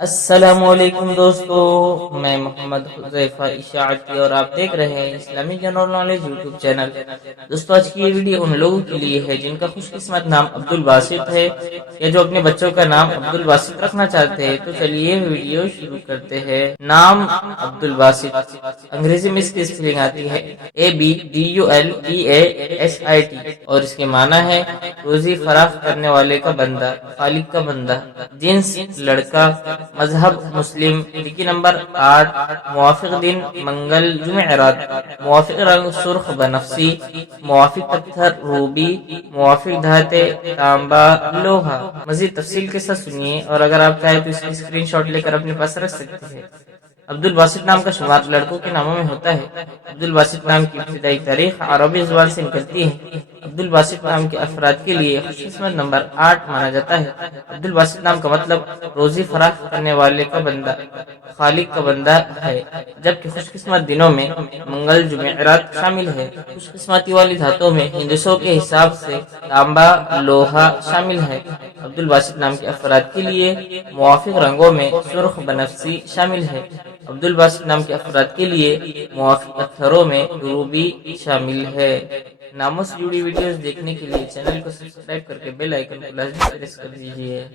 السلام علیکم دوستو، میں محمد حذیفہ اشاعتی اور آپ دیکھ رہے ہیں Islamic general knowledge YouTube channel. دوستو آج کی یہ ویڈیو ان لوگوں کے لیے ہے جن کا خوش قسمت نام عبدالباسط ہے یا جو اپنے بچوں کا نام عبدالباسط رکھنا چاہتے ہیں۔ تو چلیے ویڈیو شروع کرتے ہیں۔ نام عبدالباسط، انگریزی میں اس کی اسپیلنگ آتی ہے ABDULBASIT اور اس کے معنی ہے روزی فراخ کرنے والے کا بندہ، خالق کا بندہ۔ جنس لڑکا، مذہب مسلم، لکی نمبر 8، موافق دن منگل جمعرات، موافق رنگ سرخ بنفسی، موافق پتھر روبی، موافق دھاتیں تانبا لوہا۔ مزید تفصیل کے ساتھ سنیے اور اگر آپ چاہیں تو اس کی اسکرین شاٹ لے کر اپنے پاس رکھ سکتے ہیں۔ عبدالباسط نام کا شمار لڑکوں کے ناموں میں ہوتا ہے۔ عبدالباسط نام کی ابتدائی تاریخ عربی زبان سے نکلتی ہے۔ عبدالباسط نام کے افراد کے لیے خوش قسمت نمبر 8 مانا جاتا ہے۔ عبدالباسط نام کا مطلب روزی فراخ کرنے والے کا بندہ، خالق کا بندہ ہے، جبکہ خوش قسمت دنوں میں منگل جمعرات شامل ہے۔ خوش قسمتی والی دھاتوں میں ہندسوں کے حساب سے تانبا لوہا شامل ہے۔ عبدالباسط نام کے افراد کے لیے موافق رنگوں میں سرخ بنفسی شامل ہے۔ عبدالباسط نام کے افراد کے لیے موافق پتھروں میں روبی شامل ہے۔ ناموں سے جڑی ویڈیوز دیکھنے کے لیے چینل کو سبسکرائب کر کے بیل آئیکن کو لازمی پریس کر دیجیے۔